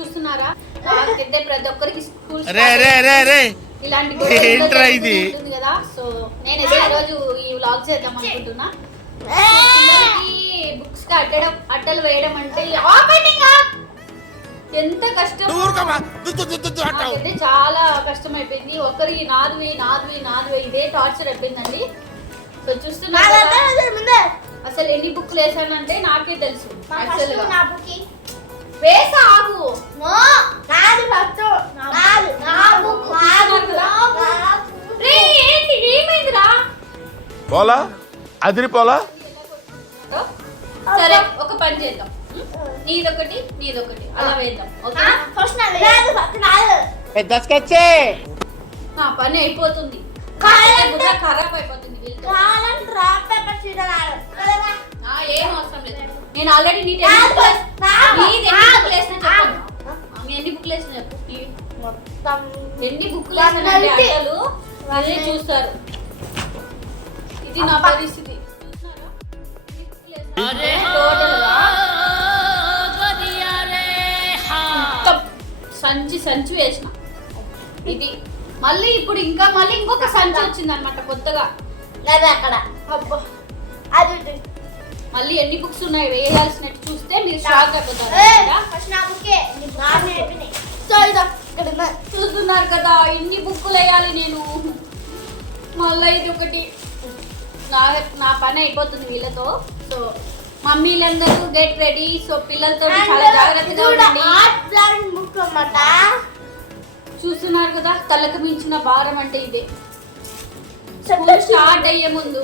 చూస్తున్నారా? నాకైతే ప్రతి ఒక్కరికి స్కూల్ ఇలాంటి ఉంటుంది కదా. సో నేనైతే ఈరోజు ఈ వ్లాగ్ చేద్దాం అనుకుంటున్నా. బుక్స్ కి అట్టలు వేయడం అంటే ఎంత కష్టం, నాకైతే చాలా కష్టం అయిపోయింది. ఒకరికి నాది ఇదే టార్చర్ అయిపోయిందండి. సో చూస్తున్నా అసలు ఎన్ని బుక్లు వేసానంటే నాకే తెలుసు. వేసా ఆగు, ఏమైందిరా? పోలా అదిరిపోలా. సరే ఒక పని చేద్దాం, నీదొకటి అలా వేద్దాం. పెద్ద స్కెచ్. నా పని అయిపోతుంది, ఖరాబ్ అయిపోతుంది. ఏం అవసరం లేదు, నేను ఆల్రెడీ ఎన్ని బుక్లు వేసిన చెప్పు. ఎన్ని బుక్లు వేసానంటే అట్టలు అదే చూస్తారు. ఇది నా పరిస్థితి. సంచి వేసిన ఇది. మళ్ళీ ఇప్పుడు మళ్ళీ ఇంకొక సంచి వచ్చింది అనమాట కొత్తగా. అక్కడ మళ్ళీ ఎన్ని బుక్స్ ఉన్నాయి వేయాల్సినట్టు చూస్తే మీరు షాక్ అయిపోతారు. చూస్తున్నారు కదా ఇన్ని బుక్కులు వేయాలి నేను. మళ్ళీ ఇది ఒకటి. నా పని అయిపోతుంది వీళ్ళతో. సో మమ్మీలందరూ గెట్ రెడీ. సో పిల్లలతో చాలా జాగ్రత్తగా ఉండండి. చూస్తున్నారు కదా తలకు మించిన భారం అంటే ఇదే. స్కూల్ స్టార్ట్ అయ్యే ముందు,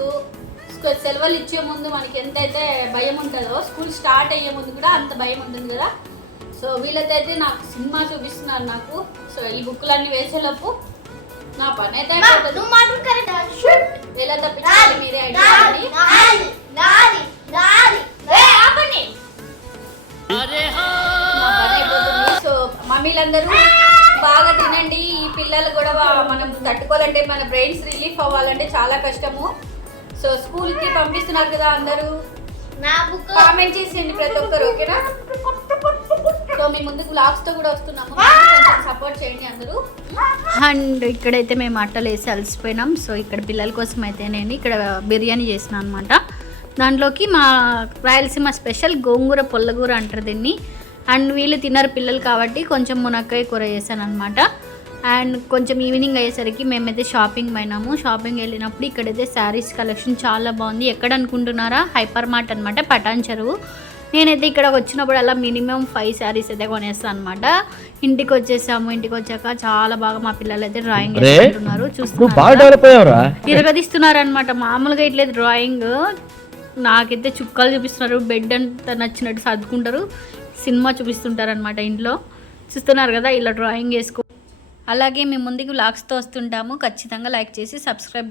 సెలవులు ఇచ్చే ముందు మనకి ఎంతైతే భయం ఉంటుందో స్కూల్ స్టార్ట్ అయ్యే ముందు కూడా అంత భయం ఉంటుంది కదా. సో వీళ్ళతో అయితే నాకు సినిమా చూపిస్తున్నారు నాకు. సో ఈ బుక్కులన్నీ వేసేలోపు నా పని అయితే ఎలా తప్పించాలి మీరే ఐడియా. సో మమ్మీలందరూ బాగా తినండి. ఈ పిల్లలు కూడా మనం తట్టుకోవాలంటే, మన బ్రెయిన్స్ రిలీఫ్ అవ్వాలంటే చాలా కష్టము. సో స్కూల్ కి పంపిస్తున్నారు కదా అందరూ, కామెంట్ చేసేయండి ప్రతి ఒక్కరు, ఓకేనా? సో మీ ముందుకు వ్లాగ్స్ తో కూడా వస్తున్నాము, సపోర్ట్ చేయండి అందరూ. అండ్ ఇక్కడైతే మేము అట్టలు వేసి అలసిపోయినాం. సో ఇక్కడ పిల్లల కోసం అయితే నేను ఇక్కడ బిర్యానీ చేసిన అనమాట. దాంట్లోకి మా రాయలసీమ స్పెషల్ గోంగూర పొల్లగూర అంటారు దీన్ని. అండ్ వీళ్ళు తిన్నారు పిల్లలు కాబట్టి కొంచెం మునక్కాయ కూర చేశాను అనమాట. అండ్ కొంచెం ఈవినింగ్ అయ్యేసరికి మేమైతే షాపింగ్ పోయినాము. షాపింగ్ వెళ్ళినప్పుడు ఇక్కడైతే శారీస్ కలెక్షన్ చాలా బాగుంది. ఎక్కడ అనుకుంటున్నారా? హైపర్ మార్ట్ అనమాట, పటాన్ చెరువు. నేనైతే ఇక్కడ వచ్చినప్పుడు అలా మినిమం 5 శారీస్ అయితే కొనేస్తాను అనమాట. ఇంటికి వచ్చేసాము. ఇంటికి వచ్చాక చాలా బాగా మా పిల్లలు అయితే డ్రాయింగ్ వేసుకుంటున్నారు. చూస్తున్నారు, తిరగదిస్తున్నారు అనమాట. మామూలుగా ఇట్లేదు డ్రాయింగ్. నాకైతే చుక్కలు చూపిస్తున్నారు. బెడ్ అంతా నచ్చినట్టు సర్దుకుంటారు. సినిమా చూపిస్తుంటారు అనమాట ఇంట్లో. చూస్తున్నారు కదా ఇలా డ్రాయింగ్ వేసుకో. అలాగే మేము ముందుకు వ్లాగ్స్తో వస్తుంటాము. ఖచ్చితంగా లైక్ చేసి సబ్స్క్రైబ్